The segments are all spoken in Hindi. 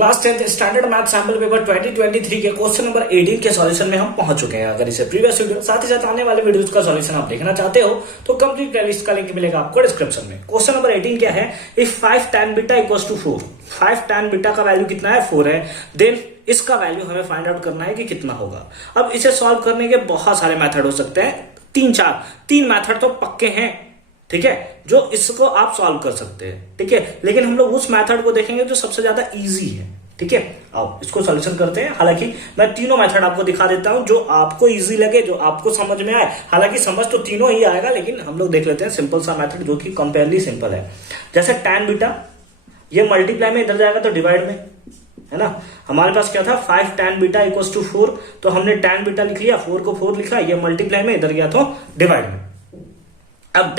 Class 10th standard math sample paper 2023 के क्वेश्चन नंबर 18 के सॉल्यूशन में हम पहुंच चुके हैं। अगर इसे प्रीवियस वीडियो साथ ही साथ आने वाले वीडियोस का सॉल्यूशन आप देखना चाहते हो तो कंप्लीट प्लेलिस्ट का लिंक मिलेगा आपको डिस्क्रिप्शन में। क्वेश्चन नंबर 18 क्या है, if 5 tan beta equals to 4, 5 tan beta का वैल्यू कितना है 4 है, देन इसका वैल्यू हमें फाइंड आउट करना है कि कितना होगा। अब इसे सॉल्व करने के बहुत सारे मेथड हो सकते हैं, 3 मेथड तो पक्के हैं, ठीक है, जो इसको आप सॉल्व कर सकते हैं, ठीक है, लेकिन हम लोग उस मेथड को देखेंगे जो सबसे ज्यादा इजी है, ठीक है। आओ इसको सॉल्यूशन करते हैं। हालांकि मैं तीनों मेथड आपको दिखा देता हूं जो आपको इजी लगे, जो आपको समझ में आए। हालांकि समझ तो तीनों ही आएगा, लेकिन हम लोग देख लेते हैं सिंपल सा मेथड जो कि कंपेयरली सिंपल है। जैसे tan बीटा, ये मल्टीप्लाई में इधर जाएगा तो डिवाइड में, है ना। हमारे पास क्या था 5 tan बीटा इक्वल्स टू 4, तो हमने tan बीटा लिख लिया, 4 को 4 लिखा, ये मल्टीप्लाई में इधर गया तो डिवाइड में। अब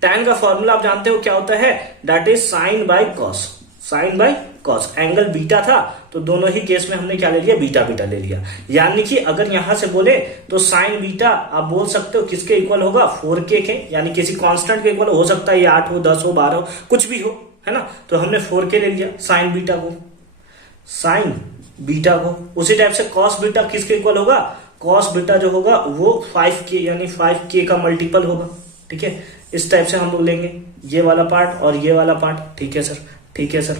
tan का फॉर्मूला आप जानते हो क्या होता है, that is sine by cos, sine by cos. Angle beta था तो दोनों ही केस में हमने क्या ले लिया, बीटा बीटा ले लिया। यानी कि अगर यहां से बोले तो साइन बीटा आप बोल सकते हो किसके इक्वल होगा, 4k के, यानी किसी कांस्टेंट के इक्वल हो सकता है, ये 8 हो, 10 हो, 12 हो, कुछ भी हो, है ना। तो हमने 4k ले लिया साइन बीटा को, साइन बीटा को। उसी टाइप से कॉस बीटा किसके इक्वल होगा, कॉस बीटा जो होगा वो 5k, यानी 5k का मल्टीपल होगा, ठीक है। इस टाइप से हम लोग लेंगे ये वाला पार्ट और ये वाला पार्ट, ठीक है सर, ठीक है सर।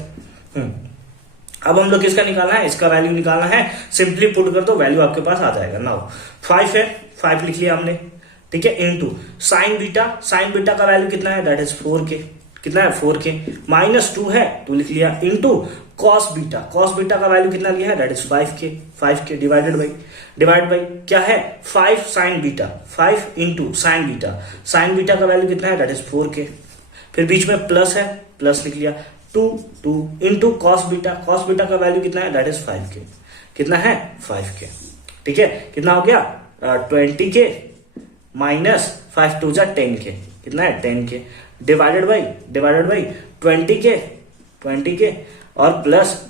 अब हम लोग किसका निकालना है, इसका वैल्यू निकालना है। सिंपली पुट कर दो, वैल्यू आपके पास आ जाएगा। नाउ 5 है, 5 लिख लिया हमने, ठीक है, into sine beta, sign beta का वैल्यू कितना है, दैट इज 4k, कितना है 4k, माइनस 2 है तो लिख लिया, into cos beta, cos beta का वैल्यू कितना लिया है, that is 5k divided by क्या है 5 sine beta, 5 into sine beta, sign beta का वैल्यू कितना है, दैट इज 4k, फिर बीच में प्लस है, प्लस लिख लिया, 2 into cos beta, cos beta का वैल्यू कितना है, दैट इज 5k, कितना है 5k, ठीक है। कितना हो गया 20k माइनस 5 2 जा 10k, कितना है 10k, डिवाइडेड बाई 20k और प्लस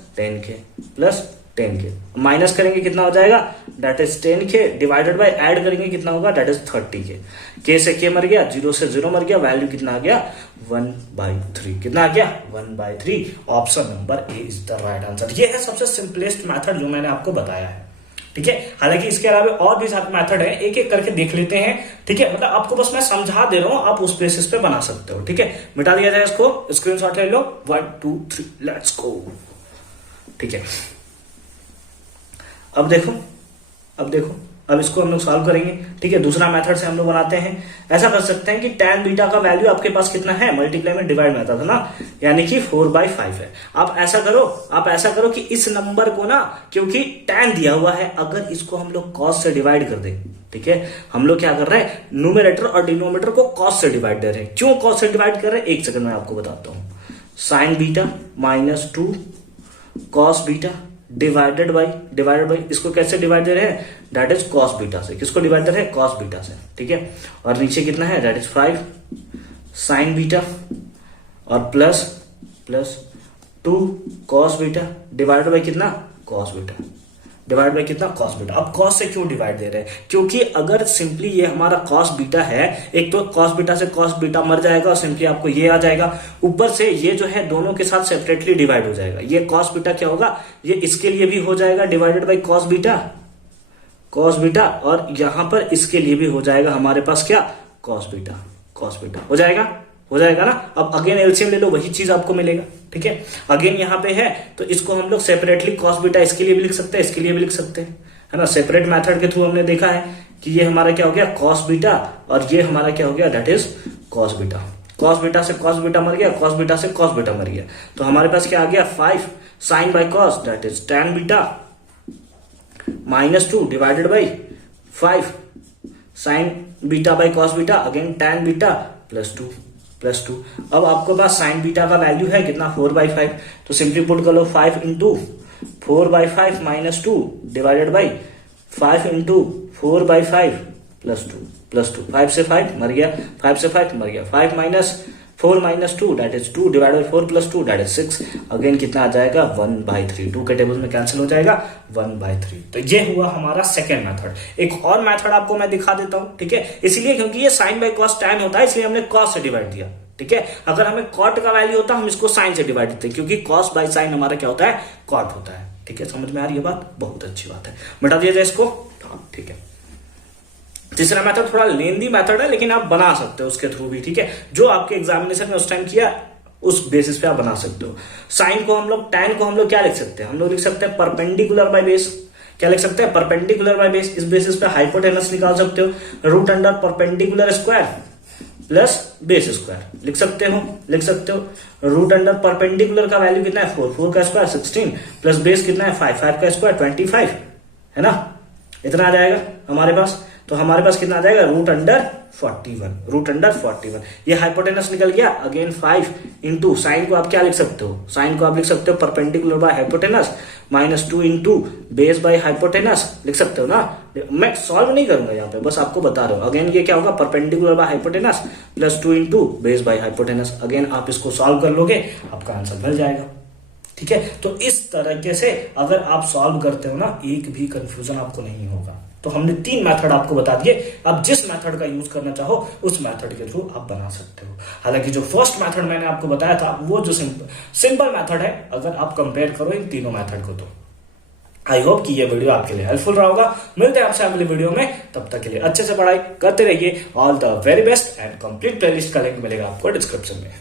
10k, माइनस करेंगे कितना हो जाएगा, that is 10k, divided by add करेंगे कितना होगा, दैट इज 30k, k से k मर गया, 0 से 0 मर गया, वैल्यू कितना आ गया 1/3, कितना आ गया 1/3। Option number A is the right answer. ये है सबसे सिंपलेस्ट मेथड जो मैंने आपको बताया है, ठीक है। हालांकि इसके अलावा और भी सारे मेथड है, एक एक करके देख लेते हैं, ठीक है। मतलब आपको बस मैं समझा दे रहा हूं, आप उस बेसिस पे बना सकते हो, ठीक है। मिटा दिया जाए इसको, स्क्रीनशॉट ले लो, 1 2 3 लेट्स गो, ठीक है। अब देखो अब इसको हम लोग सॉल्व करेंगे, ठीक है। दूसरा मेथड से हम लोग बनाते हैं। ऐसा कर सकते हैं कि tan बीटा का वैल्यू आपके पास कितना है, मल्टीप्लाई में डिवाइड में आता था ना, यानी कि 4/5 है। आप ऐसा करो कि इस नंबर को ना, क्योंकि tan दिया हुआ है, अगर इसको हम लोग cos से डिवाइड कर दें, ठीक है। हम लोग क्या कर रहे हैं, न्यूमरेटर और डिनोमिनेटर को cos से डिवाइड कर रहे हैं। क्यों cos से डिवाइड कर रहे हैं, एक सेकंड में आपको बताता हूं। Sign beta minus 2 cos beta divided by इसको कैसे डिवाइड दे रहे हैं, दैट इज कॉस बीटा से। किसको डिवाइड दे रहे हैं, कॉस बीटा से, ठीक है। और नीचे कितना है, दैट इज 5 साइन बीटा और plus 2 cos beta divided by कितना, कॉस बीटा, डिवाइड बाई कितना, कॉस बीटा। अब कॉस से क्यों डिवाइड दे रहे हैं, क्योंकि अगर सिंपली ये हमारा कॉस बीटा है, एक तो कॉस बीटा से कॉस बीटा मर जाएगा और सिंपली आपको ये आ जाएगा, ऊपर से ये जो है दोनों के साथ सेपरेटली डिवाइड हो जाएगा। ये कॉस बीटा क्या होगा, ये इसके लिए भी हो जाएगा डिवाइडेड बाई कॉस बीटा, और यहां पर इसके लिए भी हो जाएगा हमारे पास क्या, कॉस बीटा हो जाएगा ना। अब अगेन एलसीएम ले लो, वही चीज आपको मिलेगा, ठीक है। अगेन यहाँ पे है तो इसको हम लोग सेपरेटली कॉस बीटा इसके लिए भी लिख सकते हैं, इसके लिए भी लिख सकते हैं, है ना। सेपरेट मेथड के थ्रू हमने देखा है कि ये हमारा क्या हो गया कॉस बीटा और ये हमारा क्या हो गया, that is cos beta. Cos beta से कॉस बीटा मर गया, कॉस बीटा से कॉस बीटा मर गया, तो हमारे पास क्या आ गया 5 sine by cos, that is tan beta minus 2 divided by 5 sine beta by cos beta, again tan beta plus 2। अब आपके पास साइन बीटा का वैल्यू है कितना 4/5, तो सिंपली पुट कर लो 5 into 4/5 minus 2 divided by 5 into 4/5 plus 2, 5 से 5 मर गया, 5 minus 4 minus 2 that is 2 divided by 4 plus 2 that is 6। Again कितना आ जाएगा 1/3, 2 के टेबल में कैंसिल हो जाएगा 1/3। तो ये हुआ हमारा सेकेंड मेथड। एक और मेथड आपको मैं दिखा देता हूं, ठीक है, इसलिए क्योंकि ये साइन बाय कॉस tan होता है, इसलिए हमने कॉस से डिवाइड दिया, ठीक है। अगर हमें कॉट का वैल्यू होता हम इसको साइन से डिवाइड करते हैं, क्योंकि कॉस बाई साइन हमारा क्या होता है, कॉट होता है। ठीक है, समझ में आ रही है बात, बहुत अच्छी बात है, मिटा दिया जाए इसको। हाँ ठीक है। तीसरा मेथड थोड़ा लेंदी मेथड है, लेकिन आप बना सकते हो उसके थ्रू भी। ठीक है, जो आपके एग्जामिनेशन में उस टाइम किया उस बेसिस पे आप बना सकते हो। साइन को हम लोग, टैन को हम लोग क्या लिख सकते हैं, हम लोग लिख सकते हैं परपेंडिकुलर बाय बेस। क्या लिख सकते हैं, परपेंडिकुलर बाय बेस। इस बेसिस पे हाइपोटेनस निकाल सकते हो, root under perpendicular square plus base square लिख सकते हो। रूट अंडर परपेंडिकुलर का वैल्यू कितना है 4, 4 का स्क्वायर 16 प्लस बेस कितना है 5, 5 का स्क्वायर 25 है ना, इतना आ जाएगा हमारे पास। तो हमारे पास कितना आ जाएगा, रूट अंडर 41। ये हाइपोटेनस निकल गया। अगेन 5 इंटू साइन को आप क्या लिख सकते हो, साइन को आप लिख सकते हो perpendicular by hypotenuse -2 into base by hypotenuse लिख सकते हो ना। मैं सॉल्व नहीं करूंगा यहाँ पे, बस आपको बता रहा हूं। अगेन ये क्या होगा, perpendicular by hypotenuse +2 into base by hypotenuse. Again आप इसको सॉल्व कर लोगे, आपका आंसर मिल जाएगा। ठीक है, तो इस तरीके से अगर आप सॉल्व करते हो ना, एक भी कंफ्यूजन आपको नहीं होगा। तो हमने 3 मेथड आपको बता दिए, आप जिस मेथड का यूज करना चाहो उस मेथड के थ्रू आप बना सकते हो। हालांकि जो फर्स्ट मेथड मैंने आपको बताया था वो जो सिंपल मेथड है, अगर आप कंपेयर करो इन तीनों मेथड को, तो आई होप कि ये वीडियो आपके लिए हेल्पफुल रहा होगा। मिलते हैं आपसे अगले वीडियो में, तब तक के लिए अच्छे से पढ़ाई करते रहिए। All the very best and complete playlist का लिंक मिलेगा आपको डिस्क्रिप्शन में।